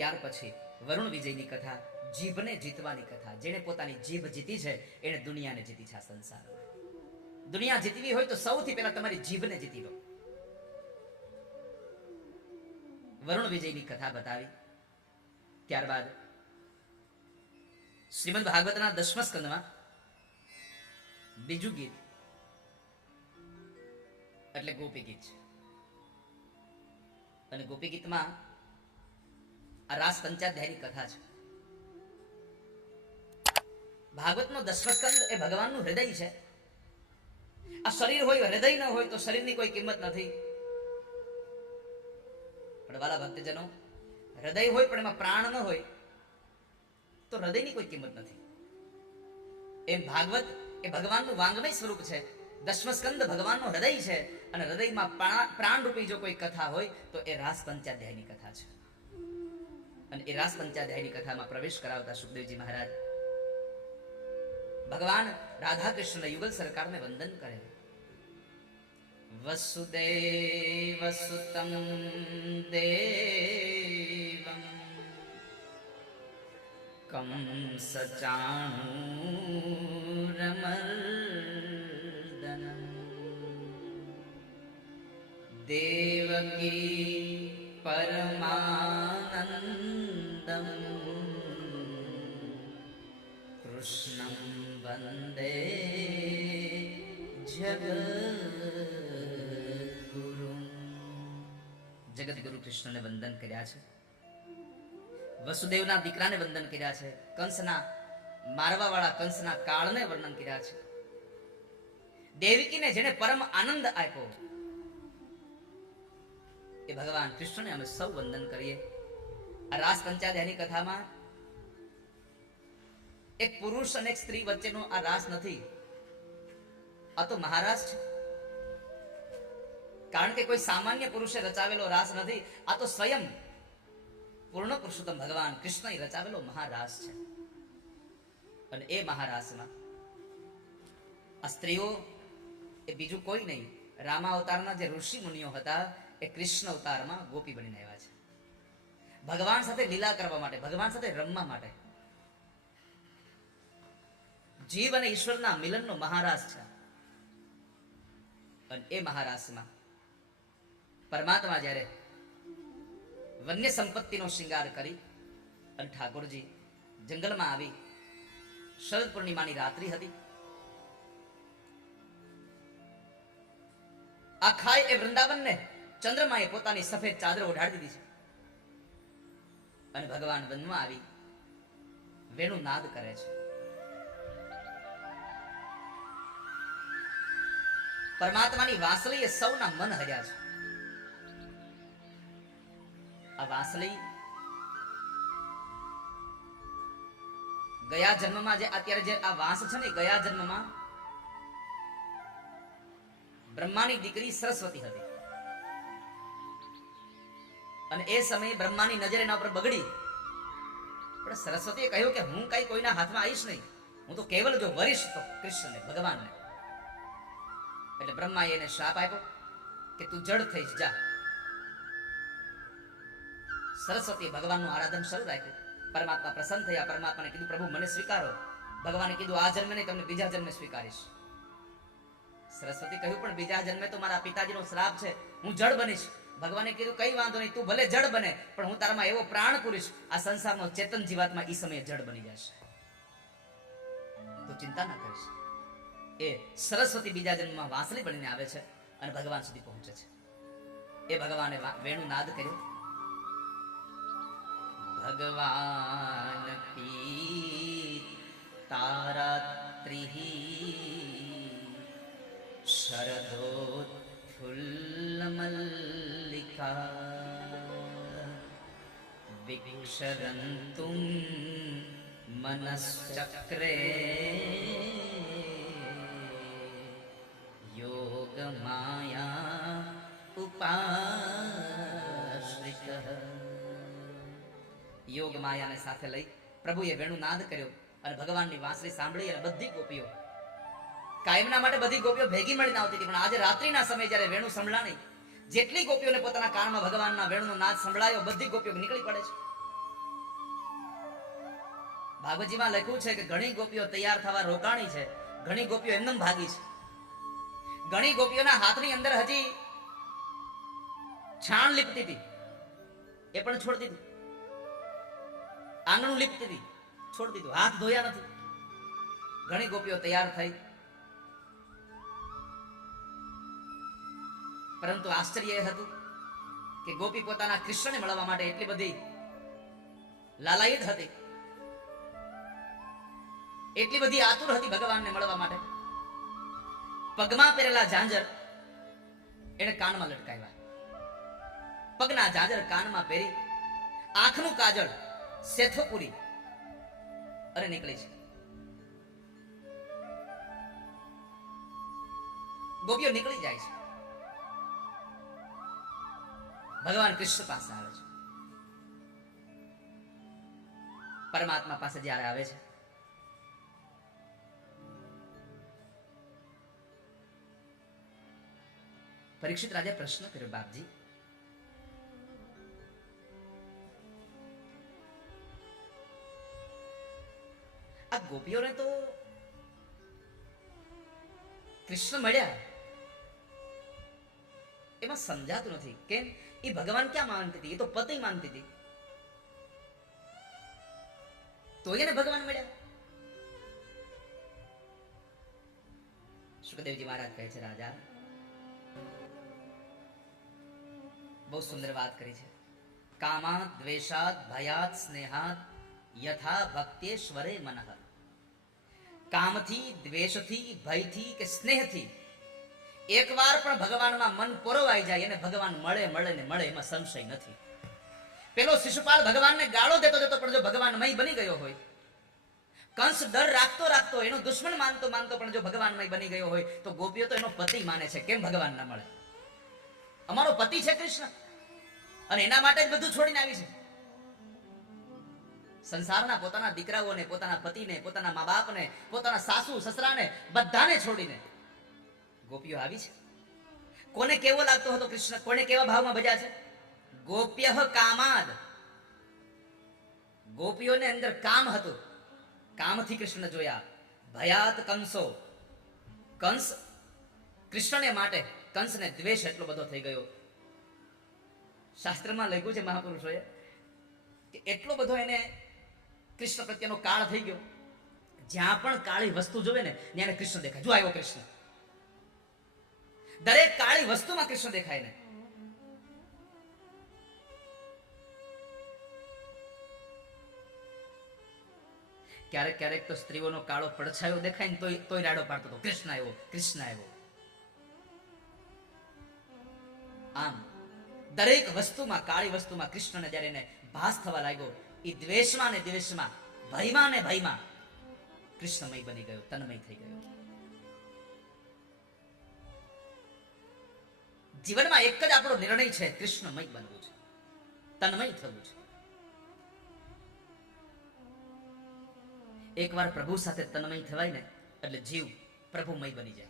ત્યાર પછી વરુણ વિજયની કથા, જીભને જીતવાની કથા. જેણે પોતાની જીભ જીતી છે એને દુનિયાને જીતી છે. આ સંસારમાં દુનિયા જીતવી હોય તો સૌથી પહેલા તમારી જીભને જીતી લો. વરુણ વિજયની કથા બતાવી. ત્યારબાદ શ્રીમદ ભાગવતના 10મા સ્કંદમાં બીજું ગીત એટલે ગોપી ગીત છે. અને ગોપી ગીતમાં આ રાસ પંચાધ્યાયની કથા છે. ભાગવતનો 10મો સ્કંદ એ ભગવાનનું હૃદય છે. આ શરીર હોય, હૃદય ન હોય તો શરીરની કોઈ કિંમત નથી. પણ વાલા ભક્તજનો, હૃદય હોય પણ એમાં પ્રાણ ન હોય તો હૃદયની કોઈ કિંમત નથી. એમ ભાગવત એ ભગવાનનું વાંગમય સ્વરૂપ છે. 10મો સ્કંદ ભગવાનનો હૃદય છે. અને હૃદયમાં પ્રાણ રૂપી જો કોઈ કથા હોય તો એ રાસ પંચાધ્યાયની કથા છે. અને એ રાસ પંચાધ્યાયની કથામાં પ્રવેશ કરાવતા સુખદેવજી મહારાજ ભગવાન રાધા કૃષ્ણ યુગલ સરકારને વંદન કરે. વસુદેવ સુતમ દેવમ કંસ ચાણૂરમર્દનમ દેવકી પરમાનંદમ કૃષ્ણં વંદે જગદ્ગુરુ. જગતગુરુ કૃષ્ણને વંદન કર્યા છે. વસુદેવના દીકરાને વંદન કર્યા છે. કંસના મારવા વાળા કંસના કાળને વર્ણન કર્યા છે. દેવકીને જેને પરમ આનંદ આપ્યો એ ભગવાન કૃષ્ણને અમે સૌ વંદન કરીએ. આ રાસ પંચાધ્યાયની કથામાં એક પુરુષ અને એક સ્ત્રી વચ્ચેનો આ રાસ નથી. આ તો મહારાસ છે. કારણ કે કોઈ સામાન્ય પુરુષે રચાવેલો રાસ નથી. આ તો સ્વયં પૂર્ણ પુરુષોત્તમ ભગવાન કૃષ્ણએ રચાવેલો મહારાસ છે. અને એ મહારાસમાં આ સ્ત્રીઓ એ બીજું કોઈ નહીં, રામા અવતારના જે ઋષિ મુનિઓ હતા એ કૃષ્ણ અવતારમાં ગોપી બનીને આવ્યા છે. ભગવાન સાથે લીલા કરવા માટે, ભગવાન સાથે રમવા માટે. જીવ અને ઈશ્વરના મિલનનો મહારાસ છે. અને એ મહારાસમાં પરમાત્મા જ્યારે વન્ય સંપત્તિનો શૃંગાર કરી અને ઠાકોરજી જંગલમાં આવી. શરદ પૂર્ણિમાની રાત્રિ હતી. આખા એ વૃંદાવનને ચંદ્રમાએ પોતાની સફેદ ચાદર ઓઢાડી દીધી છે. અને ભગવાન વનમાં આવી વેણુ નાદ કરે છે. પરમાત્માની વાંસળી એ સૌના મન હર્યા છે. આ વાંસળી ગયા જન્મમાં જે અત્યારે જે આ વાંસ છે ને, ગયા જન્મમાં બ્રહ્માની દીકરી સરસ્વતી હતી. અને એ સમયે બ્રહ્માની નજર એના ઉપર બગડી. પણ સરસ્વતીએ કહ્યું કે હું કઈ કોઈના હાથમાં આવીશ નહીં, હું તો કેવલ જો વરીશ તો કૃષ્ણને, ભગવાનને. એટલે બ્રહ્માએ એને શ્રાપ આપ્યો કે તું જડ થઈશ, જા. સરસ્વતીએ ભગવાનનું આરાધન શરૂ રાખ્યું. પરમાત્મા પ્રસન્ન થયા. પરમાત્માને કીધું પ્રભુ મને સ્વીકારો. ભગવાને કીધું આ જન્મે નહીં, તમને બીજા જન્મે સ્વીકારીશ. સરસ્વતી કહ્યું પણ બીજા જન્મે તો મારા પિતાજીનો શ્રાપ છે, હું જડ બનીશ. ભગવાને કીધું કઈ વાંધો નહીં, તું ભલે જડ બને પણ હું તારામાં એવો પ્રાણ પૂરીશ, આ સંસારનો ચેતન જીવાત્મા એ સમયે જડ બની જશે. તો ચિંતા ના કરીશ. એ સરસ્વતી બીજા જન્મમાં વાંસળી બનીને આવે છે અને ભગવાન સુધી પહોંચે છે. એ ભગવાને વેણુ નાદ કર્યો. ભગવાન કી તારાત્રિ શરદોત્ફુલ્લ મલ્લિકા વિક્ષરંતુમ મનશ્ચક્રે યોગ માયા ઉપાશ્રિત. યોગ માયાને સાથે લઈ પ્રભુએ વેણુ નાદ કર્યો અને ભગવાનની વાંસળી સાંભળી અને બધી ગોપીઓ કાયમના માટે બધી ગોપીઓ ભેગી મળીને આવતી હતી. પણ આજે રાત્રિના સમયે જ્યારે વેણુ સંભળાણી, જેટલી ગોપીઓને પોતાના કાનમાં ભગવાનના વેણુનો નાદ સંભળાયો બધી ગોપીઓ નીકળી પડે છે. ભાગવતજીમાં લખ્યું છે કે ઘણી ગોપીઓ તૈયાર થવા રોકાણી છે, ઘણી ગોપીઓ એમનેમ ભાગી છે. ઘણી ગોપીઓના હાથની અંદર હજી છાણ લીપતી હતી, એ પણ છોડી દીધું. આંગણું લીપતી હતી, છોડી દીધું. હાથ ધોયા નથી. ઘણી ગોપીઓ તૈયાર થઈ, પરંતુ આશ્ચર્ય એ હતું કે ગોપી પોતાના કૃષ્ણને મળવા માટે એટલી બધી લાલાયિત હતી, એટલી બધી આતુર હતી ભગવાનને મળવા માટે. પગમાં પહેરેલા ઝાંઝર એને કાનમાં લટકાવ્યા, પગના ઝાંઝર કાનમાં પહેરી, આંખનું કાજળ સેથો પૂરી અને નીકળી છે. ગોપીઓ નીકળી જાય છે. ભગવાન કૃષ્ણ પાસે આવે છે. પરમાત્મા પાસે જ્યારે આવે છે, પરીક્ષિત રાજા પ્રશ્ન કર્યો, બાપજી આ ગોપીઓને તો કૃષ્ણ મળ્યા, એમાં સમજાતું નથી કેમ? એ ભગવાન ક્યાં માનતી હતી? એ તો પતિ માનતી હતી, તો એને ભગવાન મળ્યા. સુખદેવજી મહારાજ કહે છે, રાજા બહુ સુંદર વાત કરી છે. કામાદ દ્વેષાદ ભયાદ સ્નેહાદ યથા ભક્તેશ્વરે મનઃ. કામથી, દ્વેષથી, ભયથી કે સ્નેહથી એકવાર પણ ભગવાનમાં મન પોરવાઈ જાય અને ભગવાન મળે મળે ને મળે, એમાં સંશય નથી. પેલો શિશુપાલ ભગવાનને ગાળો દેતો દેતો પણ જો ભગવાનમય બની ગયો હોય, કંસ ડર રાખતો રાખતો એનો દુશ્મન માનતો માનતો પણ જો ભગવાનમય બની ગયો હોય, તો ગોપીઓ તો એનો પતિ માને છે. કેમ ભગવાન ના મળે? અમારો પતિ છે કૃષ્ણ, અને એના માટે જ બધું છોડીને આવી છે. સંસારના પોતાના દીકરાઓને, પોતાના પતિને, પોતાના મા બાપને, પોતાના સાસુ સસરાને બધાને છોડીને ગોપીઓ આવી છે. કોને કેવો લાગતો હતો કૃષ્ણ? કોને કેવા ભાવમાં ભજ્યા છે? ગોપ્યઃ કામાદ. ગોપીઓને અંદર કામ હતું, કામથી કૃષ્ણ જોયા. ભયાત કંસો. કંસ કૃષ્ણને માટે કંસને દ્વેષ એટલો બધો થઈ ગયો. શાસ્ત્રમાં લખ્યું છે મહાપુરુષોએ કે એટલો બધો એને કૃષ્ણ પ્રત્યેનો કાળ થઈ ગયો, જ્યાં પણ કાળી વસ્તુ જોવે ને ત્યાં કૃષ્ણ દેખાય. જો આવ્યો કૃષ્ણ, દરેક કાળી વસ્તુમાં કૃષ્ણ દેખાય ને. ક્યારેક ક્યારેક તો સ્ત્રીઓનો કાળો પડછાયો દેખાય ને તોય રાડો પાડતો હતો, કૃષ્ણ આવ્યો, કૃષ્ણ આવ્યો. આમ દરેક વસ્તુમાં, કાળી વસ્તુમાં કૃષ્ણને જ્યારે એને ભાસ થવા લાગ્યો, એ દ્વેષમાં ને દ્વેષમાં, ભયમાં ને ભયમાં કૃષ્ણમય બની ગયો, તન્મય થઈ ગયો. જીવનમાં એક જ આપણો નિર્ણય છે, કૃષ્ણમય બનવું છે, તન્મય થવું છે. એકવાર પ્રભુ સાથે તન્મય થવાય ને એટલે જીવ પ્રભુમય બની જાય.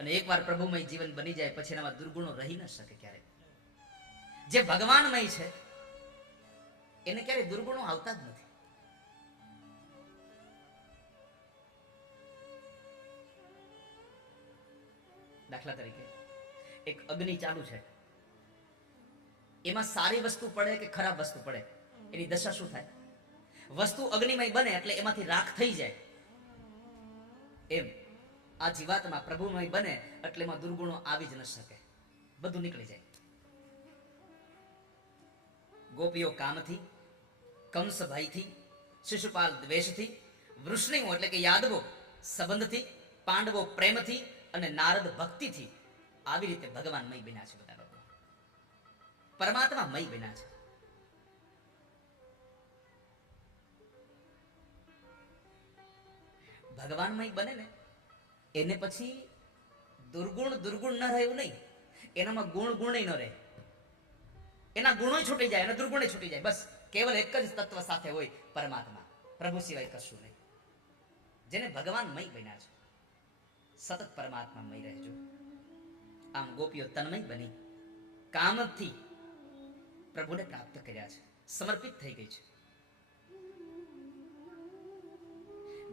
અને એકવાર પ્રભુમય જીવન બની જાય પછી એનામાં દુર્ગુણો રહી ન શકે ક્યારે. જે ભગવાનમય છે એને ક્યારે દુર્ગુણો આવતા જ નથી. દાખલા તરીકે એક અગ્નિ ચાલુ છે, એમાં સારી વસ્તુ પડે કે ખરાબ વસ્તુ પડે, એની દશા શું થાય? વસ્તુ અગ્નિમય બને એટલે એમાંથી રાખ થઈ જાય. એમ આ જીવાતમાં પ્રભુમય બને એટલે એમાં દુર્ગુણો આવી જ ન શકે, બધું નીકળી જાય. ગોપીઓ કામથી, કંસ ભયથી, શિશુપાલ દ્વેષથી, વૃષ્ણિઓ એટલે કે યાદવો સંબંધથી, પાંડવો પ્રેમથી અને નારદ ભક્તિથી આવી રીતે ભગવાનમય બન્યા છે. બધા લોકો પરમાત્મા મય બન્યા છે. ભગવાનમય બને ને એને પછી દુર્ગુણ ન રહ્યું નહીં, એનામાં ગુણ ન રહે. એના ગુણો છૂટી જાય અને દુર્ગુણ છૂટી જાય. બસ કેવલ એક જ તત્વ સાથે હોય, પરમાત્મા, પ્રભુ સિવાય કશું નહીં. જેને ભગવાનમય બન્યા છે, સતત પરમાત્મામય રહેજો. આમ ગોપીઓ તન્મય બની કામથી પ્રભુને પ્રાપ્ત કર્યા છે, સમર્પિત થઈ ગઈ છે.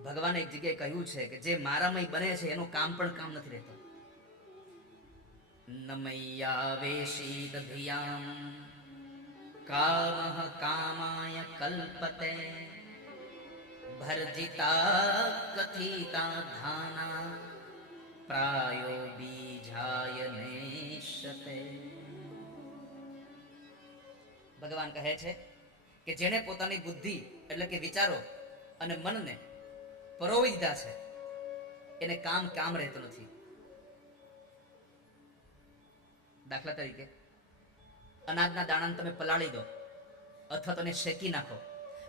ભગવાને એક જગ્યાએ કહ્યું છે કે જે મારામય બને છે એનું કામ પણ કામ નથી રહેતો. નમૈયાવેશિત ધિયામ કામઃ કામાય કલ્પતે ભર્જિતા કથિતા ધાના પ્રાયો બીજાય નેશતે. ભગવાન કહે છે કે જેણે પોતાની બુદ્ધિ એટલે કે વિચારો અને મનને પરોવી દીધા છે એને કામ કામ રહેતું નથી. દાખલા તરીકે અનાજના દાણાને તમે પલાળી દો અથવા તો એને શેકી નાખો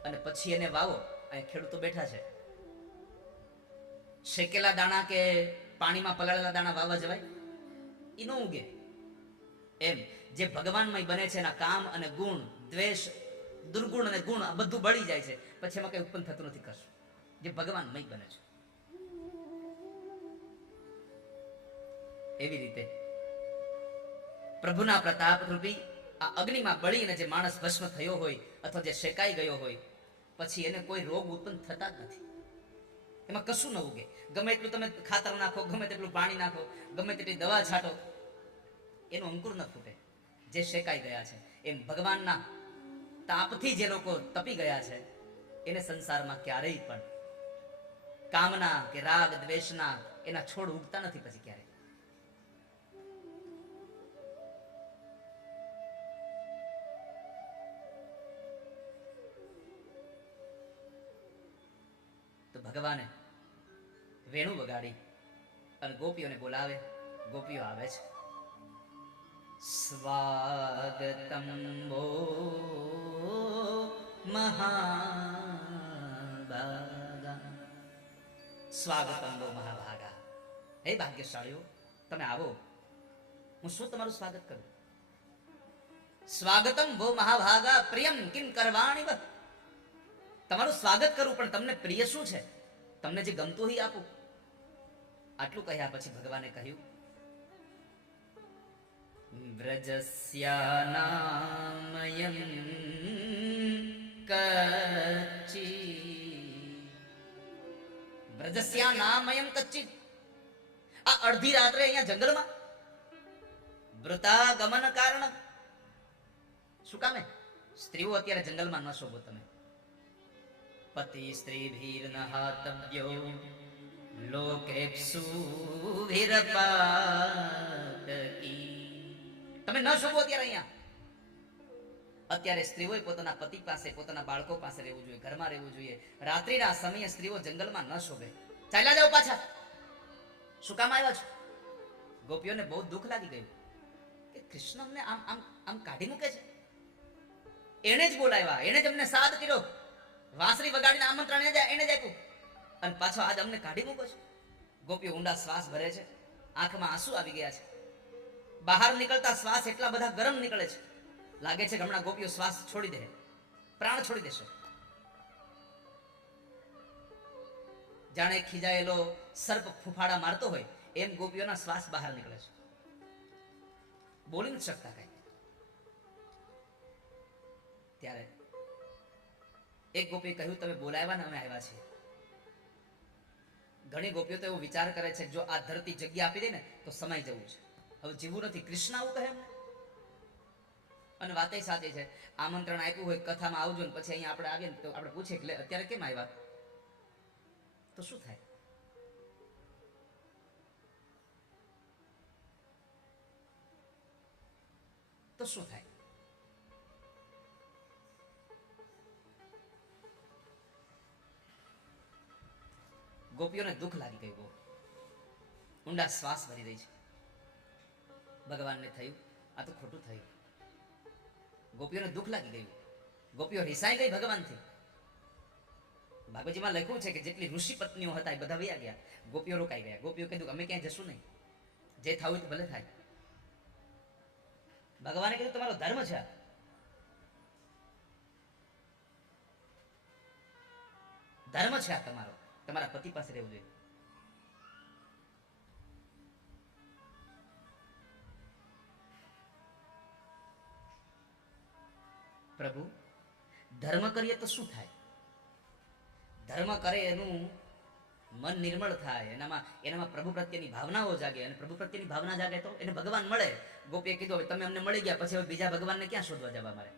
અને પછી એને વાવો. અહીં ખેડૂતો બેઠા છે. શેકેલા દાણા કે પાણીમાં પલાળેલા દાણા વાવવા જવાય? એ ન ઉગે. એમ જે ભગવાનમય બને છે એના કામ અને ગુણ, દ્વેષ, દુર્ગુણ અને ગુણ આ બધું બળી જાય છે, પછી એમાં કઈ ઉત્પન્ન થતું નથી કશું. જે ભગવાનમય બને છે એવી રીતે પ્રભુના પ્રતાપ રૂપી આ અગ્નિમાં બળીને જે માણસ ભસ્મ થયો હોય અથવા જે શેકાઈ ગયો હોય પછી એને કોઈ રોગ ઉત્પન્ન થતા જ નથી. એમાં કશું ન ઉગે. ગમે એટલું તમે ખાતર નાખો, ગમે તેટલું પાણી નાખો, ગમે તેટલી દવા છાંટો, એનું અંકુર ન ફૂટે. જે શેકાઈ ગયા છે એમ ભગવાનના તાપથી જે લોકો તપી ગયા છે એને સંસારમાં ક્યારેય પણ કામના કે રાગ દ્વેષના એના છોડ ઉગતા નથી પછી ક્યારેય. તો ભગવાને વેણુ વગાડી અને ગોપીઓને બોલાવે. ગોપીઓ આવે છે. સ્વાગતમ વો મહાભાગા, સ્વાગતમ વો મહાભાગા. હે ભાગ્યશાળીઓ, તમે આવો, હું શું તમારું સ્વાગત કરું? સ્વાગતમ વો મહાભાગા પ્રિયમ કિમ કરવાણી વહ. તમારું સ્વાગત કરું પણ તમને પ્રિય શું છે? તમને જે ગમતું હોય આપું. આટલું કહ્યા પછી ભગવાને કહ્યું વ્રજસ્યાનામયં કચ્ચિ. વ્રજસ્યાનામયં કચ્ચિ. આ અડધી રાત્રે અહીંયા જંગલમાં વૃતા ગમન કારણ. શું કામે? સ્ત્રીઓ અત્યારે જંગલમાં ન શોભો તમે. પતિ સ્ત્રી ભીર નહાતવ્યો લોકેપ્સુ વિરપાતકી. તમે ન શોભો અત્યારે અહીંયા. અત્યારે સ્ત્રીઓએ પોતાના પતિ પાસે, પોતાના બાળકો પાસે રહેવું જોઈએ, ઘરમાં રહેવું જોઈએ. રાત્રિના સમયે સ્ત્રીઓ જંગલમાં ન શોભે. ચાલ્યા જાઓ પાછા. શું કામ આવ્યા છો? ગોપીઓને બહુ દુઃખ લાગી ગયું કે કૃષ્ણ અમને આમ આમ આમ કાઢી મૂકે છે. એને જ બોલાવ્યા, એને જ અમને સાદ કર્યો, વાંસળી વગાડીને આમંત્રણ એને જ આપ્યું અને પાછો આજ અમને કાઢી મૂકો છો. ગોપીઓ ઊંડા શ્વાસ ભરે છે. આંખમાં આંસુ આવી ગયા છે. બહાર નીકળતા શ્વાસ એટલા બધા ગરમ નીકળે છે, લાગે છે કે હમણાં ગોપીઓ શ્વાસ છોડી દે, પ્રાણ છોડી દેશે. જાણે ખીજાયેલો સર્પ ફૂફાડા મારતો હોય એમ ગોપીઓના શ્વાસ બહાર નીકળે છે. બોલી નથી શકતા કઈ. ત્યારે એક ગોપીએ કહ્યું તમે બોલાવ્યા ને અમે આવ્યા છીએ. ઘણી ગોપીઓ તો એવો વિચાર કરે છે જો આ ધરતી જગ્યા આપી દે ને તો સમાઈ જવું છે, હવે જીવવું નથી. કૃષ્ણ આવું કહે એમને. અને વાતે સાચી છે. આમંત્રણ આપ્યું હોય કથામાં આવજો ને પછી અહીંયા આપણે આવીએ ને તો આપણે પૂછીએ કે અત્યારે કેમ આવ્યા તો શું થાય? તો શું થાય? ગોપીઓને દુઃખ લાગી ગયું. બહુ ઊંડા શ્વાસ ભરી રહી છે. ભગવાનને થયું આ તો ખોટું થયું. ગોપીઓને દુઃખ લાગી ગયું. ગોપીઓ રિસાઈ ગઈ ભગવાનથી. ભાગવતજીમાં લખ્યું છે કે જેટલી ઋષિ પત્નીઓ હતા એ બધા વયા ગયા, ગોપીઓ રોકાઈ ગયા. ગોપીઓ કીધું અમે ક્યાંય જશું નહીં, જે થવું તો ભલે થાય. ભગવાને કીધું તમારો ધર્મ છે, ધર્મ છે આ તમારો, તમારા પતિ પાસે રહેવું જોઈએ. પ્રભુ ધર્મ કરીએ તો શું થાય? ધર્મ કરે એનું મન નિર્મળ થાય, એનામાં પ્રભુ પ્રત્યેની ભાવનાઓ જાગે, અને પ્રભુ પ્રત્યેની ભાવના જાગે તો એને ભગવાન મળે. ગોપીએ કીધું હવે તમે અમને મળી ગયા, પછી હવે બીજા ભગવાનને ક્યાં શોધવા જવા મારે?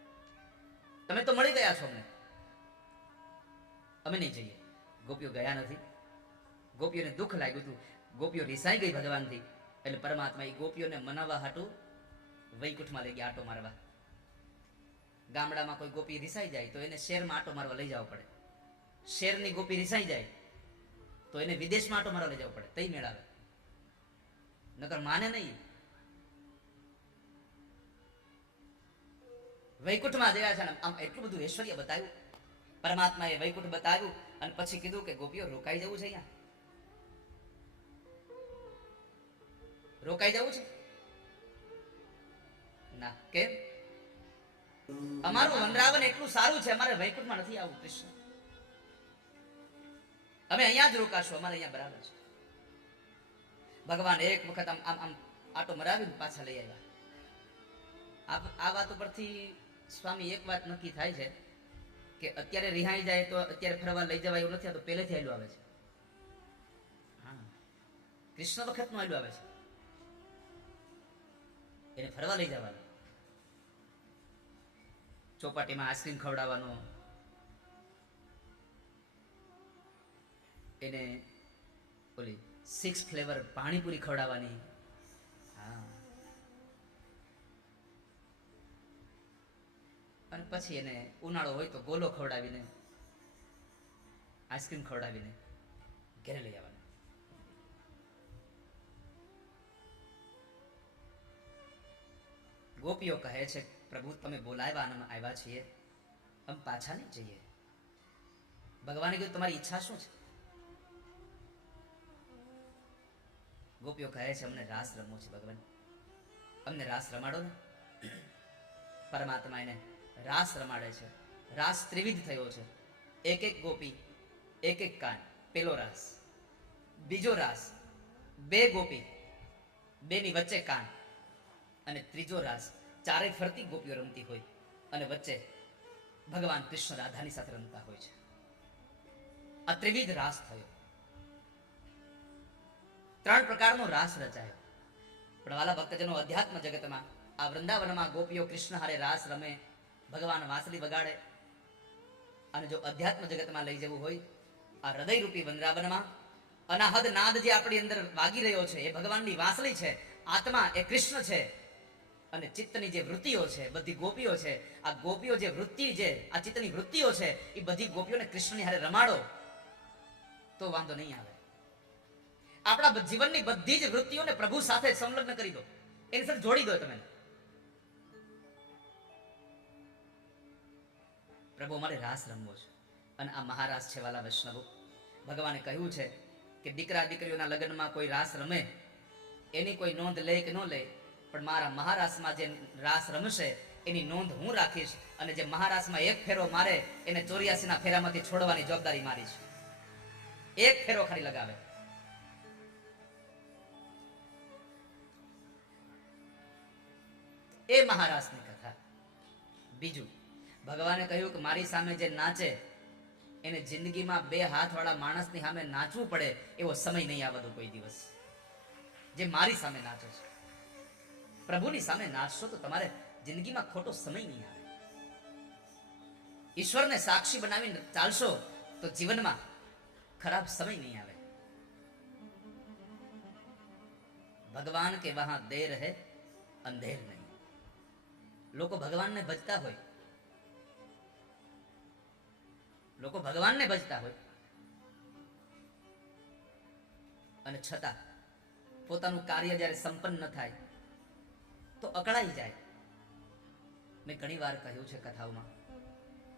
તમે તો મળી ગયા છો અમને, અમે નહીં જઈએ. ગોપીઓ ગયા નથી. ગોપીઓને દુઃખ લાગ્યું હતું, ગોપીઓ રિસાઈ ગઈ ભગવાનથી. એટલે પરમાત્મા એ ગોપીઓને મનાવવા હાટું વૈકુંઠમાં લઈ ગયા આટો મારવા. ગામડામાં કોઈ ગોપી રિસાઈ જાય તો એને શહેરમાં આટો મારવા લઈ જવો પડે. શહેરની ગોપી રિસાઈ જાય તો એને વિદેશમાં આટો મારવા લઈ જવો પડે, તઈ મેળાવે, નકર માને નહીં. વૈકુંઠમાં ગયા છે ને આમ એટલું બધું ઐશ્વર્ય બતાવ્યું પરમાત્માએ. વૈકુંઠ બતાવ્યું અને પછી કીધું કે ગોપીઓ રોકાઈ જવું છે, અહીંયા રોકાઈ જવું છે. ના, કેમ? અમારું વનરાવન એટલું સારું છે, અમારે વૈકુંઠમાં નથી આવવું કૃષ્ણ, અમે અહીંયા જ રોકાશું, અમારે અહીંયા બરાબર છે. ભગવાન એક વખત આમ આમ આમ આટો મરાવીને પાછા લઈ આવ્યા. આ વાત ઉપરથી સ્વામી એક વાત નક્કી થાય છે કે અત્યારે રિહાઈ જાય તો અત્યારે ફરવા લઈ જવાય એવું નથી, આ તો પહેલેથી આયલું આવે છે. હા, કૃષ્ણ વખતનું આયલું આવે છે, એને ફરવા લઈ જવાનું, ચોપાટીમાં આઈસ્ક્રીમ ખવડાવવાનો, એને ઓલી 6 ફ્લેવર પાણીપુરી ખવડાવવાની. હા, અને પછી એને ઉનાળો હોય તો ગોલો ખવડાવીને, આઈસ્ક્રીમ ખવડાવીને ઘરે લઈ આવવાનું. ગોપીઓ કહે છે પ્રભુ તમે બોલાવ્યા આવ્યા છીએ, અમે પાછા નહીં જઈએ. ભગવાને કીધું તમારી ઈચ્છા શું છે? ગોપીઓ કહે છે અમને રાસ રમવો છે ભગવાન, અમને રાસ રમાડો ને. પરમાત્મા એને રાસ રમાડે છે. રાસ ત્રિવિધ થયો છે, એક એક ગોપી એક એક કાન, પેલો રાસ. બીજો રાસ બે ગોપી બેની વચ્ચે કાન, અને ત્રીજો રાસ ચારે ફરતી ગોપીઓ રમતી હોય અને વચ્ચે ભગવાન કૃષ્ણ રાધાની સાથે રમતા હોય છે. આ ત્રિવિધ રાસ થયો, 3 પ્રકારનો રાસ રચાયો. પણ વાલા ભક્તજનો, અધ્યાત્મ જગતમાં આ વૃંદાવનમાં ગોપીઓ કૃષ્ણ હારે રાસ રમે, ભગવાન વાંસળી વગાડે. અને જો અધ્યાત્મ જગતમાં લઈ જવું હોય, આ હૃદયરૂપી વૃંદાવનમાં અનાહદ નાદ જે આપણી અંદર વાગી રહ્યો છે એ ભગવાનની વાંસળી છે, આત્મા એ કૃષ્ણ છે, અને ચિત્તની જે વૃત્તિઓ છે બધી ગોપીઓ છે. આ ગોપીઓ જે વૃત્તિ, જે આ ચિત્તની વૃત્તિઓ છે એ બધી ગોપીઓને કૃષ્ણની હારે રમાડો તો વાંધો નહીં આવે. આપણા જીવનની બધી જ વૃત્તિઓને પ્રભુ સાથે સંલગ્ન કરી દો, એની સાથે જોડી દો તમે. પ્રભુ અમારે રાસ રમવો છે, અને આ મહારાસ છે વાલા વૈષ્ણવો. ભગવાને કહ્યું છે કે દીકરા દીકરીઓના લગ્નમાં કોઈ રાસ રમે એની કોઈ નોંધ લે કે ન લે, પણ મારા મહારાસમાં જે રાસ રમશે એની નોંધ હું રાખીશ, અને જે મહારાસમાં એક ફેરો મારે એને 84 ફેરામાંથી છોડવાની જવાબદારી મારી છે. એક ફેરો ખાલી લગાવે. એ મહારાસની કથા. બીજું, ભગવાને કહ્યું કે મારી સામે જે નાચે એને જિંદગીમાં 2 હાથવાળા માણસની સામે નાચવું પડે એવો સમય નહીં આવવા દો કોઈ દિવસ. જે મારી સામે નાચે છે, પ્રભુની સામે નાચશો તો તમારે જિંદગીમાં ખોટો સમય નહીં આવે. ઈશ્વરને સાક્ષી બનાવીને ચાલશો તો જીવનમાં ખરાબ સમય નહીં આવે. ભગવાન કે વહાં દેર હૈ અંધેર નહીં. લોકો ભગવાનને ભજતા હોય, લોકો ભગવાનને ભજતા હોય અને છતાં પોતાનું કાર્ય જ્યારે સંપન્ન ન થાય તો અકળાઈ જાય. મેં ઘણી વાર કહ્યું છે કથાઓમાં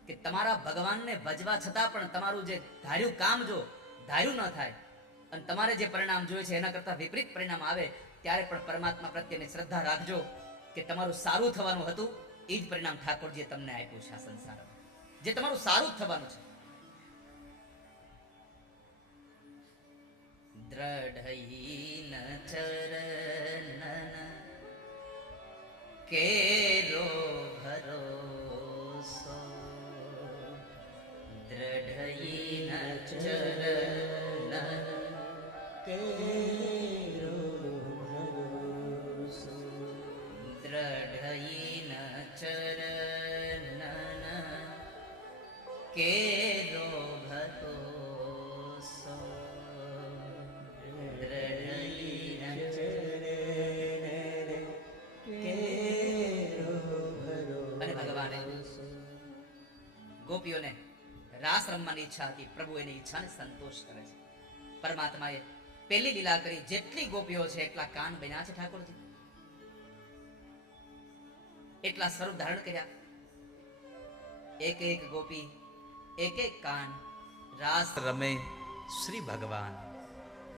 કે તમારા ભગવાનને ભજવા છતાં પણ તમારું જે ધાર્યું કામ જો ધાર્યું ન થાય અને તમારે જે પરિણામ જોઈએ છે એના કરતા વિપરીત પરિણામ આવે, ત્યારે પણ પરમાત્મા પ્રત્યેની શ્રદ્ધા રાખજો કે તમારું સારું થવાનું હતું એ જ પરિણામ ઠાકોરજીએ તમને આપ્યું છે આ સંસારમાં, જે તમારું સારું જ થવાનું છે. દ્રઢઈન ચરણન કેરો ભરોસો ચરણ દ્રઢયીન ચરણ કેરો ભરોસો દ્રઢયીન અને ભગવાને ગોપીઓને રાસ રમવાની ઈચ્છા હતી. પ્રભુ એની ઈચ્છાને સંતોષ કરે છે. પરમાત્માએ પેલી લીલા કરી, જેટલી ગોપીઓ છે એટલા કાન બન્યા છે ઠાકોરજી, એટલા સ્વરૂપ ધારણ કર્યા. એક એક ગોપી, એક એક કાન, રાસ રમે શ્રી ભગવાન.